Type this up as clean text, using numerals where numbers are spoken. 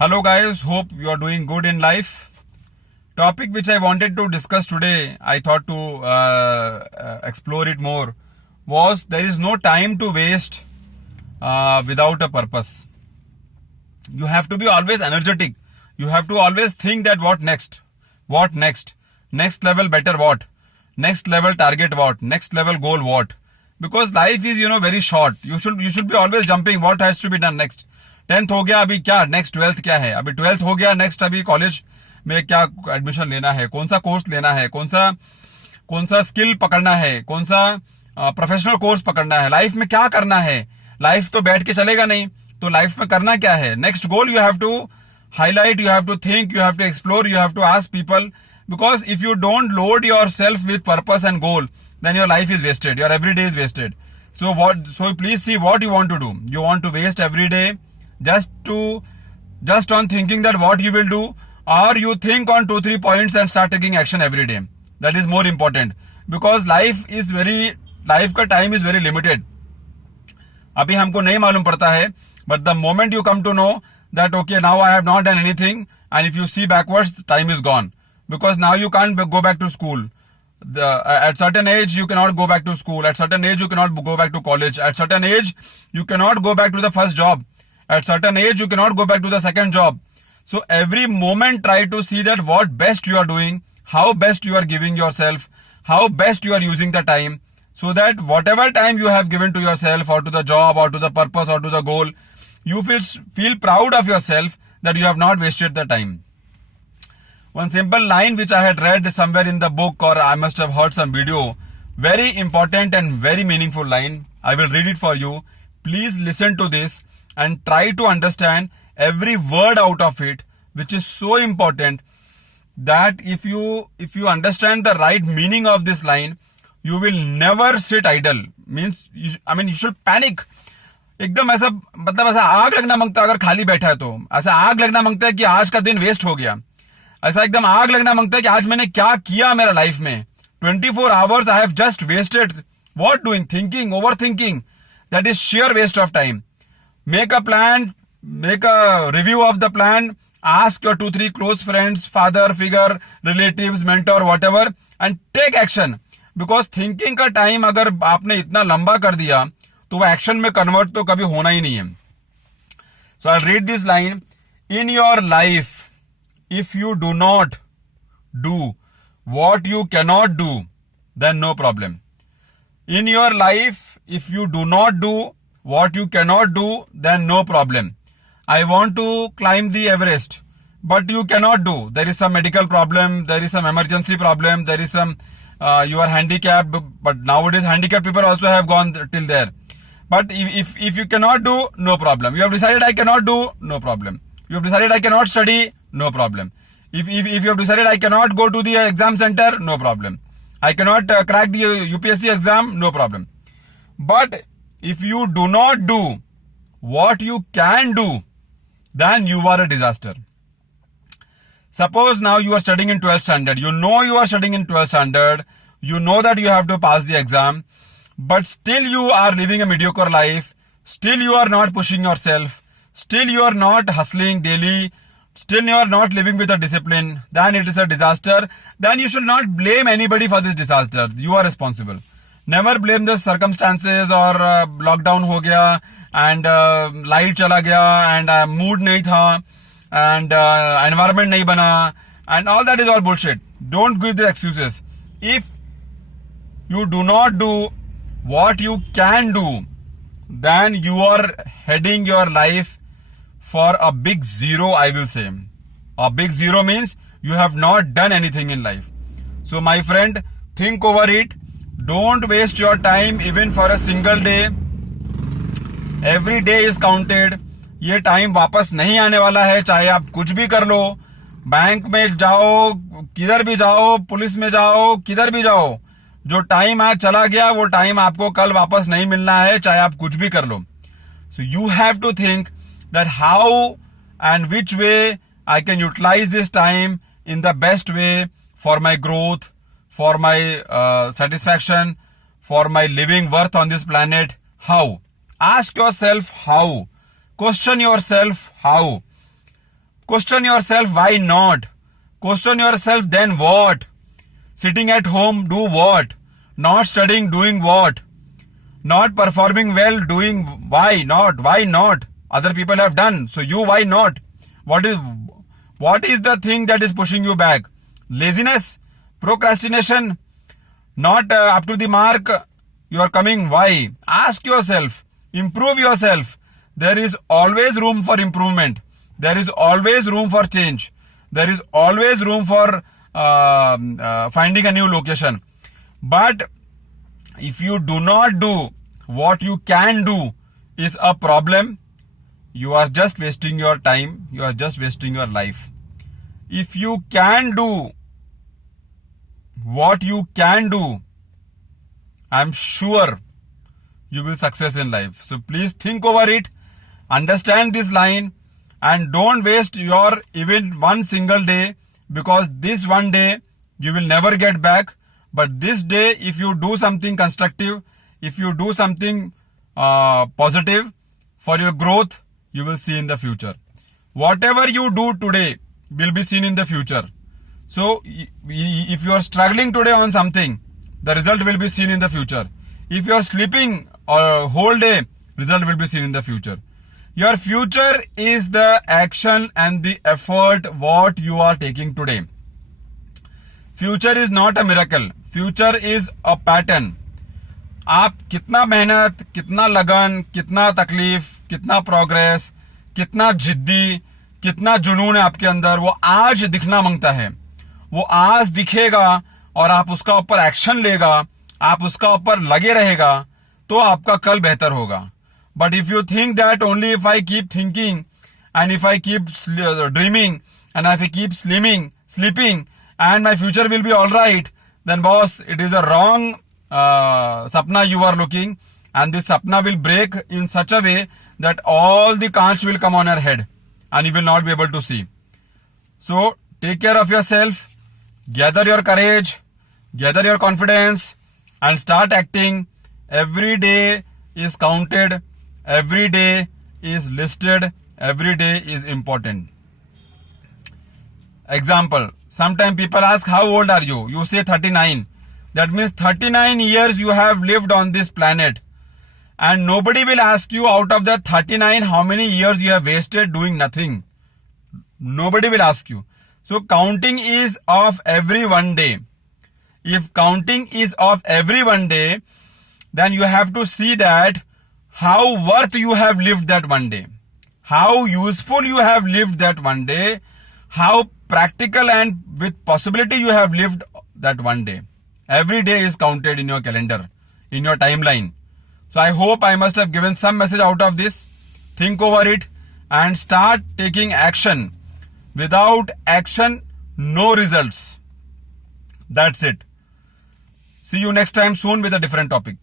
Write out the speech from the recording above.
Hello guys, hope you are doing good in life. Topic which I wanted to discuss today, I thought to explore it more, was there is no time to waste without a purpose. You have to be always energetic. You have to always think that what next? What next? Next level better what? Next level target what? Next level goal what? Because life is very short. You should be always jumping. What has to be done next? 10th हो गया, अभी क्या next 12th क्या है, अभी 12th हो गया, next अभी कॉलेज में क्या एडमिशन लेना है, कौन सा कोर्स लेना है, कौन सा स्किल पकड़ना है, कौन सा प्रोफेशनल कोर्स पकड़ना है, लाइफ में क्या करना है. लाइफ तो बैठ के चलेगा नहीं, तो लाइफ में करना क्या है. Next goal you have to highlight, you have to think, you have to explore, you have to ask people, because if you don't load yourself with purpose and goal, then your life is wasted, your every day is wasted. So please see what you want to do. You want to waste every day just on thinking that what you will do, or you think on 2-3 points and start taking action every day. That is more important, because life का time is very limited. अभी हमको नहीं मालूम पड़ता है, but the moment you come to know that okay, now I have not done anything, and if you see backwards, time is gone, because now you can't go back to school. At certain age you cannot go back to school, at certain age you cannot go back to college, at certain age you cannot go back to the first job, at certain age you cannot go back to the second job. So every moment try to see that what best you are doing, how best you are giving yourself, how best you are using the time, so that whatever time you have given to yourself or to the job or to the purpose or to the goal, you feel proud of yourself that you have not wasted the time. One simple line which I had read somewhere in the book, or I must have heard some video, very important and very meaningful line. I will read it for you. Please listen to this and try to understand every word out of it, which is so important that if you understand the right meaning of this line, you will never sit idle. You should panic. एकदम ऐसा आग लगना मांगता है. अगर खाली बैठा है तो ऐसा आग लगना मांगता है कि आज का दिन वेस्ट हो गया. ऐसा एकदम आग लगना मांगता है कि आज मैंने क्या किया मेरा लाइफ में. 24 hours I have just wasted. What doing? Thinking, overthinking. That is sheer waste of time. Make a plan, make a review of the plan, ask your 2-3 close friends, father figure, relatives, mentor, whatever, and take action. Because thinking का time अगर आपने इतना लंबा कर दिया तो वो action में कन्वर्ट तो कभी होना ही नहीं है. So I read this line. In your life if you do not do what you cannot do, then no problem. In your life if you do not do what you cannot do, then no problem. I want to climb the Everest, but you cannot do. There is some medical problem, there is some emergency problem, there is some you are handicapped, but nowadays handicapped people also have gone till there. But if you cannot do, no problem. You have decided I cannot do, no problem. You have decided I cannot study, no problem. If you have decided I cannot go to the exam center, no problem. I cannot crack the UPSC exam, no problem. But if you do not do what you can do, then you are a disaster. Suppose now you are studying in 12th standard. You know you are studying in 12th standard. You know that you have to pass the exam. But still you are living a mediocre life. Still you are not pushing yourself. Still you are not hustling daily. Still you are not living with a discipline. Then it is a disaster. Then you should not blame anybody for this disaster. You are responsible. Never blame the circumstances or lockdown हो गया and light चला गया and mood नहीं था and environment नहीं बना and all that is all bullshit. Don't give the excuses. If you do not do what you can do, then you are heading your life for a big zero, I will say. A big zero means you have not done anything in life. So my friend, think over it. Don't waste your time even for a single day. Every day is counted. ये time वापस नहीं आने वाला है, चाहे आप कुछ भी कर लो. बैंक में जाओ, किधर भी जाओ, पुलिस में जाओ, किधर भी जाओ, जो टाइम आज चला गया वो टाइम आपको कल वापस नहीं मिलना है, चाहे आप कुछ भी कर लो. So you have to think that how and which way I can utilize this time in the best way for my growth, for my satisfaction, for my living worth on this planet. How? Ask yourself how. Question yourself how. Question yourself, why not? Question yourself, then what? Sitting at home, do what? Not studying, doing what? Not performing well, doing why not? Why not? Other people have done, so you why not? What is the thing that is pushing you back? Laziness, procrastination, not up to the mark. You are coming. Why? Ask yourself. Improve yourself. There is always room for improvement. There is always room for change. There is always room for finding a new location. But if you do not do what you can do is a problem. You are just wasting your time. You are just wasting your life. If you can do what you can do, I'm sure you will success in life. So please think over it, understand this line, and don't waste your even one single day, because this one day you will never get back. But this day, if you do something constructive, if you do something positive for your growth, you will see in the future. Whatever you do today will be seen in the future. So if you are struggling today on something, the result will be seen in the future. If you are sleeping a whole day, result will be seen in the future. Your future is the action and the effort what you are taking today. Future is not a miracle. Future is a pattern. आप कितना मेहनत, कितना लगन, कितना तकलीफ, कितना progress, कितना जिद्दी, कितना जुनून है आपके अंदर, वो आज दिखना मांगता है. वो आज दिखेगा और आप उसका ऊपर एक्शन लेगा, आप उसका ऊपर लगे रहेगा, तो आपका कल बेहतर होगा. But if you think that only if I keep thinking and if I keep dreaming and if I keep sleeping and my future will be all right, then boss, it is a wrong sapna you are looking, and this sapna will break in such a way that all the conch will come on your head and you will not be able to see. So take care of yourself, gather your courage, gather your confidence, and start acting. Every day is counted, every day is listed, every day is important. Example, sometimes people ask, how old are you? You say 39. That means 39 years you have lived on this planet. And nobody will ask you out of the 39 how many years you have wasted doing nothing. Nobody will ask you. So counting is of every one day. If counting is of every one day, then you have to see that how worth you have lived that one day. How useful you have lived that one day. How practical and with possibility you have lived that one day. Every day is counted in your calendar, in your timeline. So I hope I must have given some message out of this. Think over it and start taking action. Without action, no results. That's it. See you next time soon with a different topic.